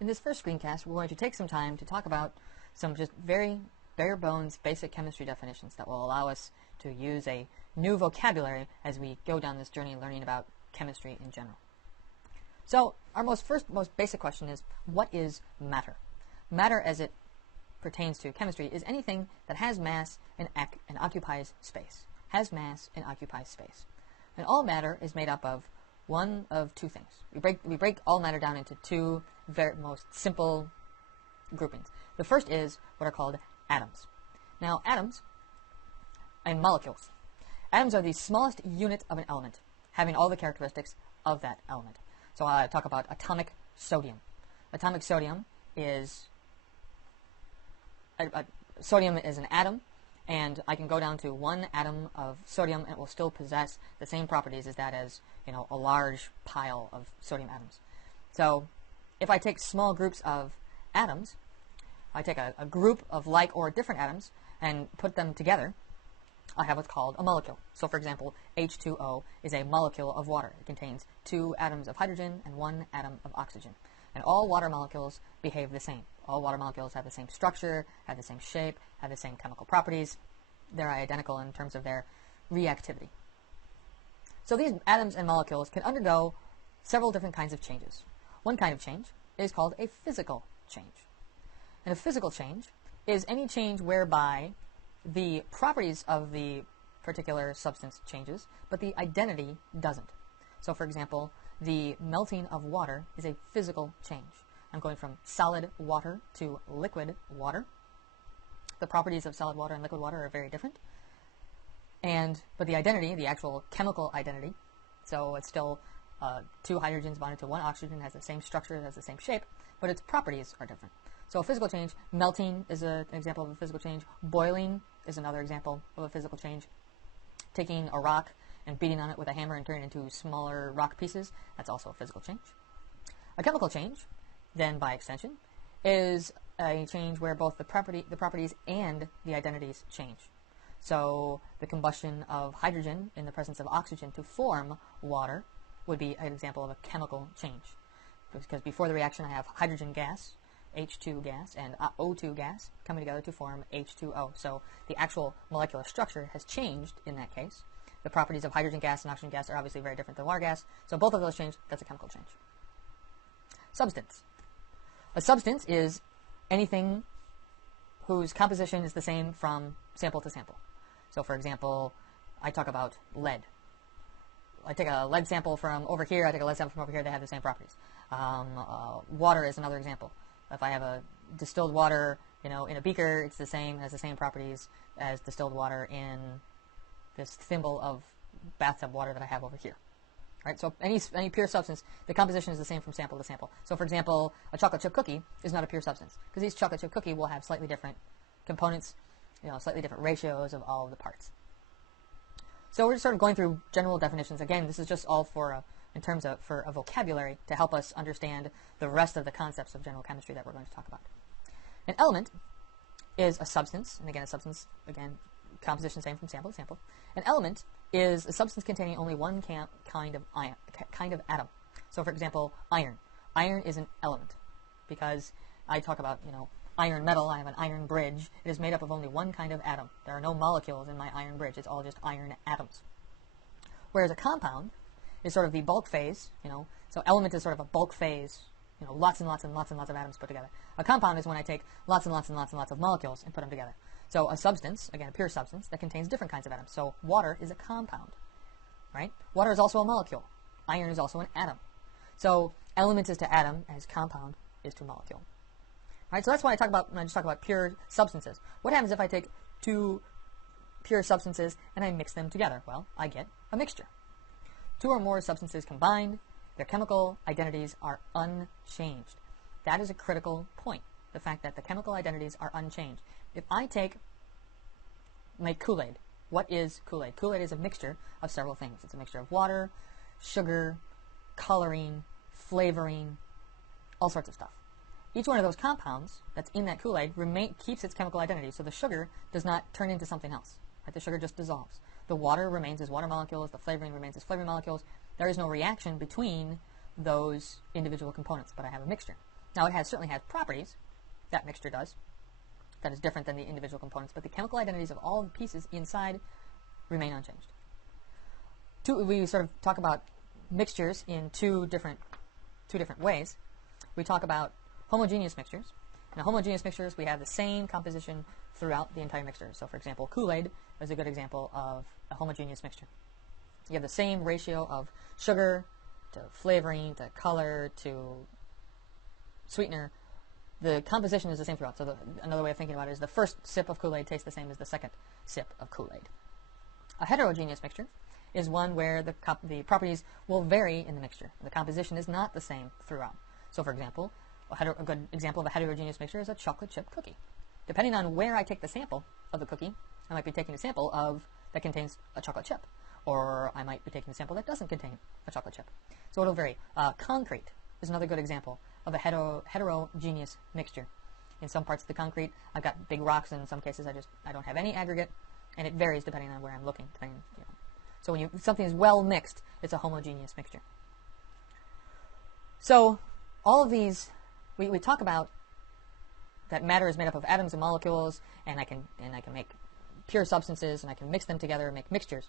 In this first screencast, we're going to take some time to talk about some just very bare bones basic chemistry definitions that will allow us to use a new vocabulary as we go down this journey learning about chemistry in general. So our most basic question is, what is matter? Matter, as it pertains to chemistry, is anything that has mass and occupies space. Has mass and occupies space. And all matter is made up of one of two things. We break all matter down into two most simple groupings. The first is what are called atoms. Now, atoms and molecules. Atoms are the smallest unit of an element, having all the characteristics of that element. So I talk about atomic sodium. Atomic sodium is sodium is an atom, and I can go down to one atom of sodium and it will still possess the same properties as that as, a large pile of sodium atoms. So if I take small groups of atoms, I take a group of like or different atoms and put them together, I have what's called a molecule. So for example, H2O is a molecule of water. It contains 2 atoms of hydrogen and 1 atom of oxygen. And all water molecules behave the same. All water molecules have the same structure, have the same shape, have the same chemical properties. They're identical in terms of their reactivity. So these atoms and molecules can undergo several different kinds of changes. One kind of change is called a physical change. And a physical change is any change whereby the properties of the particular substance changes, but the identity doesn't. So for example, the melting of water is a physical change. I'm going from solid water to liquid water. The properties of solid water and liquid water are very different. But the identity, the actual chemical identity, so it's still 2 hydrogens bonded to 1 oxygen, has the same structure, has the same shape, but its properties are different. So a physical change, melting is an example of a physical change. Boiling is another example of a physical change. Taking a rock and beating on it with a hammer and turning it into smaller rock pieces, that's also a physical change. A chemical change, then by extension, is a change where both the properties and the identities change. So the combustion of hydrogen in the presence of oxygen to form water would be an example of a chemical change. Because before the reaction I have hydrogen gas, H2 gas, and O2 gas coming together to form H2O. So the actual molecular structure has changed in that case. The properties of hydrogen gas and oxygen gas are obviously very different than water gas. So both of those change, that's a chemical change. Substance. A substance is anything whose composition is the same from sample to sample. So for example, I talk about lead. I take a lead sample from over here, I take a lead sample from over here, they have the same properties. Water is another example. If I have a distilled water, in a beaker, it's the same, has the same properties as distilled water in this thimble of bathtub water that I have over here. Right? So any pure substance, the composition is the same from sample to sample. So for example, a chocolate chip cookie is not a pure substance, because each chocolate chip cookie will have slightly different components, slightly different ratios of all of the parts. So we're just sort of going through general definitions. Again, this is just all for a vocabulary to help us understand the rest of the concepts of general chemistry that we're going to talk about. An element is a substance, and again, composition same from sample to sample. An element is a substance containing only one kind of atom. So for example, iron. Iron is an element because I talk about, iron metal, I have an iron bridge. It is made up of only one kind of atom. There are no molecules in my iron bridge. It's all just iron atoms. Whereas a compound is sort of the bulk phase, so element is sort of a bulk phase, lots and lots and lots and lots of atoms put together. A compound is when I take lots and lots and lots and lots of molecules and put them together. So a substance, again, a pure substance, that contains different kinds of atoms. So water is a compound, right? Water is also a molecule. Iron is also an atom. So element is to atom as compound is to molecule. All right, so that's why when I just talk about pure substances. What happens if I take 2 pure substances and I mix them together? Well, I get a mixture. 2 or more substances combined, their chemical identities are unchanged. That is a critical point, the fact that the chemical identities are unchanged. If I make Kool-Aid, what is Kool-Aid? Kool-Aid is a mixture of several things. It's a mixture of water, sugar, coloring, flavoring, all sorts of stuff. Each one of those compounds that's in that Kool-Aid keeps its chemical identity, so the sugar does not turn into something else. Right? The sugar just dissolves. The water remains as water molecules, the flavoring remains as flavoring molecules. There is no reaction between those individual components, but I have a mixture. Now, it certainly has properties, that mixture does, that is different than the individual components, but the chemical identities of all the pieces inside remain unchanged. We sort of talk about mixtures in two different ways. We talk about homogeneous mixtures. In homogeneous mixtures, we have the same composition throughout the entire mixture. So, for example, Kool-Aid is a good example of a homogeneous mixture. You have the same ratio of sugar to flavoring to color to sweetener. The composition is the same throughout. So another way of thinking about it is the first sip of Kool-Aid tastes the same as the second sip of Kool-Aid. A heterogeneous mixture is one where the properties will vary in the mixture. The composition is not the same throughout. So, for example, a good example of a heterogeneous mixture is a chocolate chip cookie. Depending on where I take the sample of the cookie, I might be taking a sample that contains a chocolate chip, or I might be taking a sample that doesn't contain a chocolate chip. So it'll vary. Concrete is another good example of a heterogeneous mixture. In some parts of the concrete, I've got big rocks, and in some cases I don't have any aggregate, and it varies depending on where I'm looking. So when something is well mixed, it's a homogeneous mixture. So all of these, we talk about that matter is made up of atoms and molecules, and I can make pure substances, and I can mix them together and make mixtures.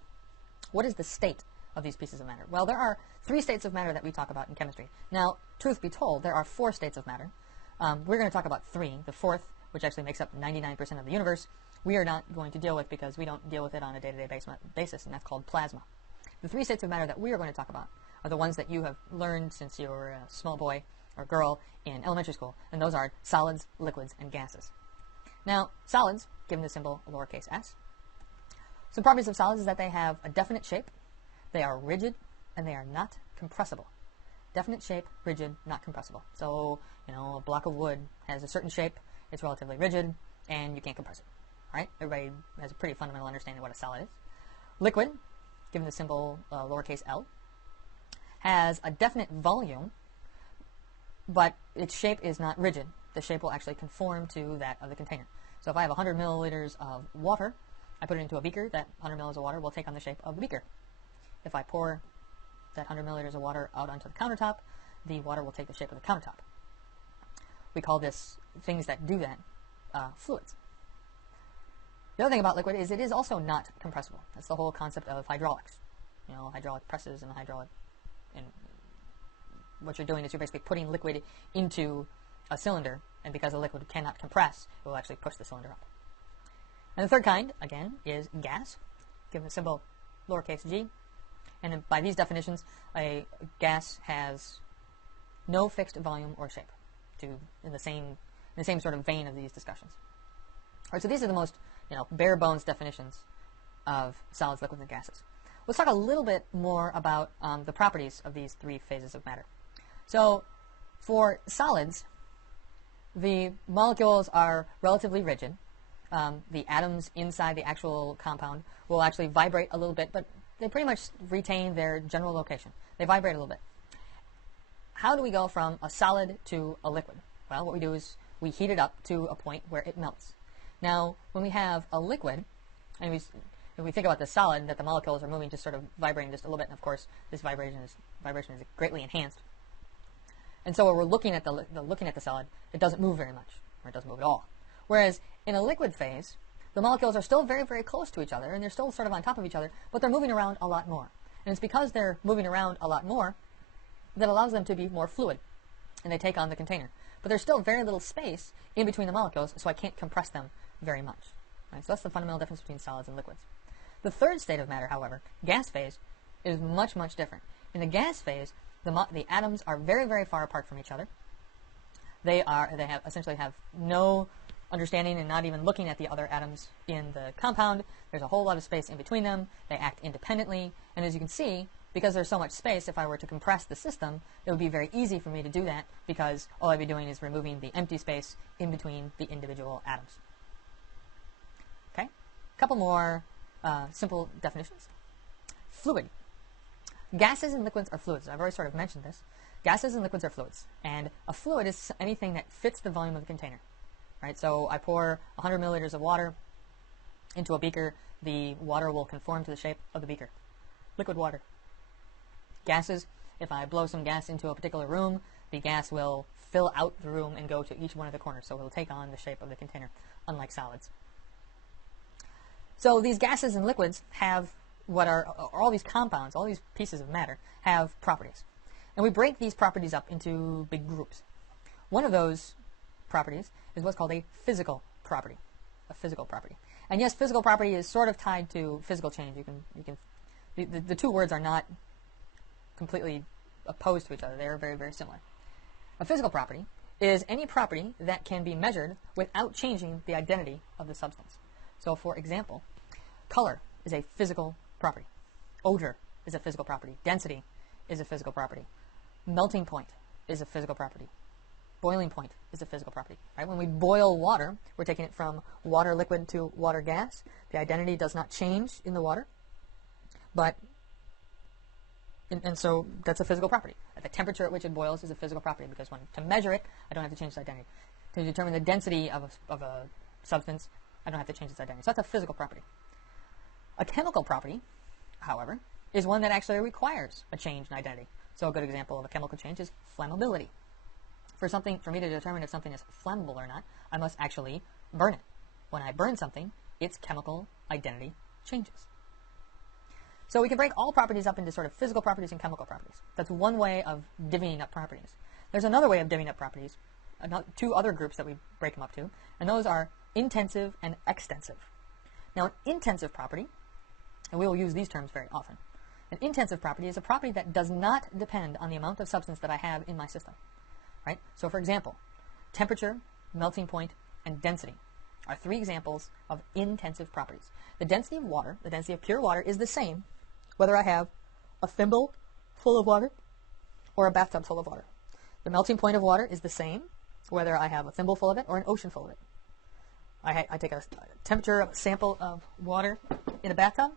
What is the state of these pieces of matter? Well, there are 3 states of matter that we talk about in chemistry. Now, truth be told, there are 4 states of matter. We're going to talk about 3. The 4th, which actually makes up 99% of the universe, we are not going to deal with because we don't deal with it on a day-to-day basis, and that's called plasma. The 3 states of matter that we are going to talk about are the ones that you have learned since you were a small boy or girl in elementary school, and those are solids, liquids, and gases. Now, solids, given the symbol lowercase s. Some properties of solids is that they have a definite shape, they are rigid, and they are not compressible. Definite shape, rigid, not compressible. So, a block of wood has a certain shape, it's relatively rigid, and you can't compress it. All right? Everybody has a pretty fundamental understanding of what a solid is. Liquid, given the symbol lowercase l, has a definite volume, but its shape is not rigid. The shape will actually conform to that of the container. So if I have 100 milliliters of water, I put it into a beaker, that 100 milliliters of water will take on the shape of the beaker. If I pour that 100 milliliters of water out onto the countertop, the water will take the shape of the countertop. We call this, things that do that, fluids. The other thing about liquid is it is also not compressible. That's the whole concept of hydraulics. Hydraulic presses and what you're doing is you're basically putting liquid into a cylinder, and because the liquid cannot compress, it will actually push the cylinder up. And the third kind, again, is gas, given the symbol lowercase g. And then by these definitions, a gas has no fixed volume or shape, in the same sort of vein of these discussions. All right, so these are the most bare bones definitions of solids, liquids, and gases. Let's talk a little bit more about the properties of these 3 phases of matter. So for solids, the molecules are relatively rigid. The atoms inside the actual compound will actually vibrate a little bit, but they pretty much retain their general location. They vibrate a little bit. How do we go from a solid to a liquid? Well, what we do is we heat it up to a point where it melts. Now, when we have a liquid, and if we think about the solid, that the molecules are moving, just sort of vibrating just a little bit, and of course, this vibration is greatly enhanced. And so when we're looking at the solid, it doesn't move very much, or it doesn't move at all. Whereas in a liquid phase, the molecules are still very, very close to each other, and they're still sort of on top of each other, but they're moving around a lot more. And it's because they're moving around a lot more that allows them to be more fluid, and they take on the container. But there's still very little space in between the molecules, so I can't compress them very much. Right? So that's the fundamental difference between solids and liquids. The third state of matter, however, gas phase, is much, much different. In the gas phase, the atoms are very, very far apart from each other. They essentially have no understanding and not even looking at the other atoms in the compound. There's a whole lot of space in between them. They act independently. And as you can see, because there's so much space, if I were to compress the system, it would be very easy for me to do that because all I'd be doing is removing the empty space in between the individual atoms. Okay? A couple more simple definitions. Fluid. Gases and liquids are fluids. I've already sort of mentioned this. Gases and liquids are fluids. And a fluid is anything that fits the volume of the container. Right? So I pour 100 milliliters of water into a beaker. The water will conform to the shape of the beaker. Liquid water. Gases If I blow some gas into a particular room, the gas will fill out the room and go to each one of the corners, so it will take on the shape of the container, unlike solids. So these gases and liquids have what are all these compounds, all these pieces of matter have properties. And we break these properties up into big groups. One of those properties is what's called a physical property. A physical property. And yes, physical property is sort of tied to physical change. The two words are not completely opposed to each other. They are very, very similar. A physical property is any property that can be measured without changing the identity of the substance. So, for example, color is a physical property. Odor is a physical property. Density is a physical property. Melting point is a physical property. Boiling point is a physical property. Right? When we boil water, we're taking it from water liquid to water gas. The identity does not change in the water, but and so that's a physical property. The temperature at which it boils is a physical property because to measure it, I don't have to change its identity. To determine the density of a substance, I don't have to change its identity. So that's a physical property. A chemical property, however, is one that actually requires a change in identity. So a good example of a chemical change is flammability. For me to determine if something is flammable or not, I must actually burn it. When I burn something, its chemical identity changes. So we can break all properties up into sort of physical properties and chemical properties. That's one way of divvying up properties. There's another way of divvying up properties, two other groups that we break them up to, and those are intensive and extensive. Now, an intensive property, and we will use these terms very often, an intensive property is a property that does not depend on the amount of substance that I have in my system. Right? So, for example, temperature, melting point, and density are three examples of intensive properties. The density of water, the density of pure water, is the same whether I have a thimble full of water or a bathtub full of water. The melting point of water is the same whether I have a thimble full of it or an ocean full of it. I take a temperature sample of water in a bathtub,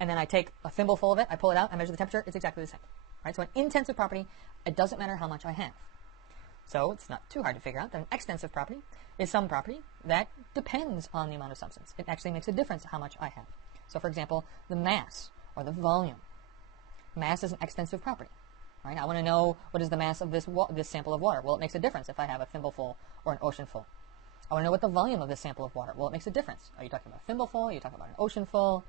and then I take a thimble full of it, I pull it out, I measure the temperature, it's exactly the same. Right? So an intensive property, it doesn't matter how much I have. So it's not too hard to figure out that an extensive property is some property that depends on the amount of substance. It actually makes a difference how much I have. So, for example, the mass or the volume. Mass is an extensive property. Right? I want to know what is the mass of this sample of water. Well, it makes a difference if I have a thimbleful or an oceanful. I want to know what the volume of this sample of water. Well, it makes a difference. Are you talking about a thimbleful? Are you talking about an oceanful?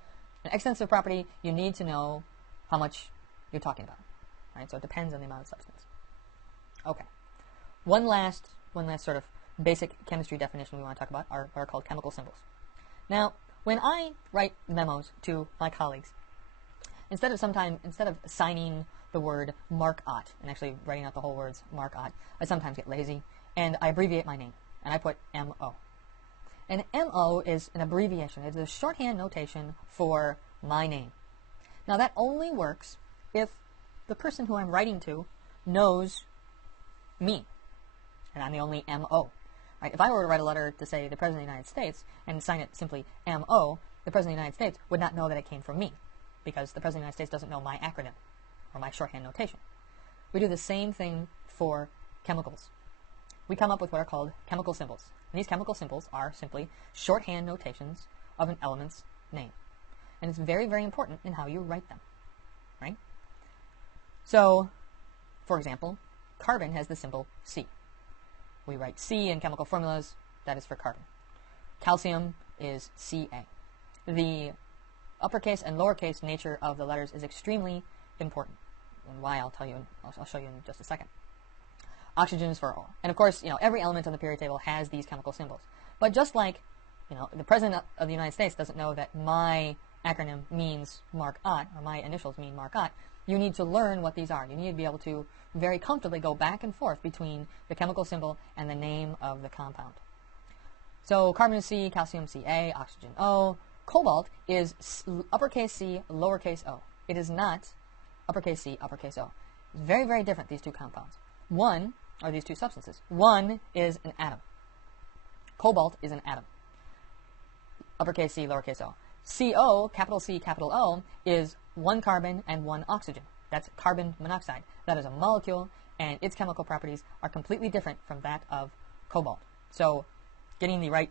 An extensive property, you need to know how much you're talking about. Right? So it depends on the amount of substance. Okay. One last sort of basic chemistry definition we want to talk about are what are called chemical symbols. Now, when I write memos to my colleagues, instead of signing the word Mark-Ott and actually writing out the whole words Mark-Ott, I sometimes get lazy and I abbreviate my name and I put M-O. And M-O is an abbreviation. It's a shorthand notation for my name. Now that only works if the person who I'm writing to knows me. And I'm the only M-O. Right? If I were to write a letter to, say, the President of the United States and sign it simply M-O, the President of the United States would not know that it came from me because the President of the United States doesn't know my acronym or my shorthand notation. We do the same thing for chemicals. We come up with what are called chemical symbols. And these chemical symbols are simply shorthand notations of an element's name. And it's very, very important in how you write them. Right? So, for example, carbon has the symbol C. We write C in chemical formulas, that is for carbon. Calcium is Ca. The uppercase and lowercase nature of the letters is extremely important, and why I'll show you in just a second. Oxygen is for O. And of course, every element on the periodic table has these chemical symbols. But just like, the President of the United States doesn't know that my acronym means Mark-Ott, or my initials mean Mark-Ott, you need to learn what these are. You need to be able to very comfortably go back and forth between the chemical symbol and the name of the compound. So carbon is C, calcium Ca, oxygen O. Cobalt is uppercase C, lowercase o. It is not uppercase C, uppercase o. It's very, very different, these two compounds. One, or these two substances. One is an atom. Cobalt is an atom. Uppercase C, lowercase o. CO, capital C, capital O, is one carbon and one oxygen. That's carbon monoxide. That is a molecule, and its chemical properties are completely different from that of cobalt. So getting the right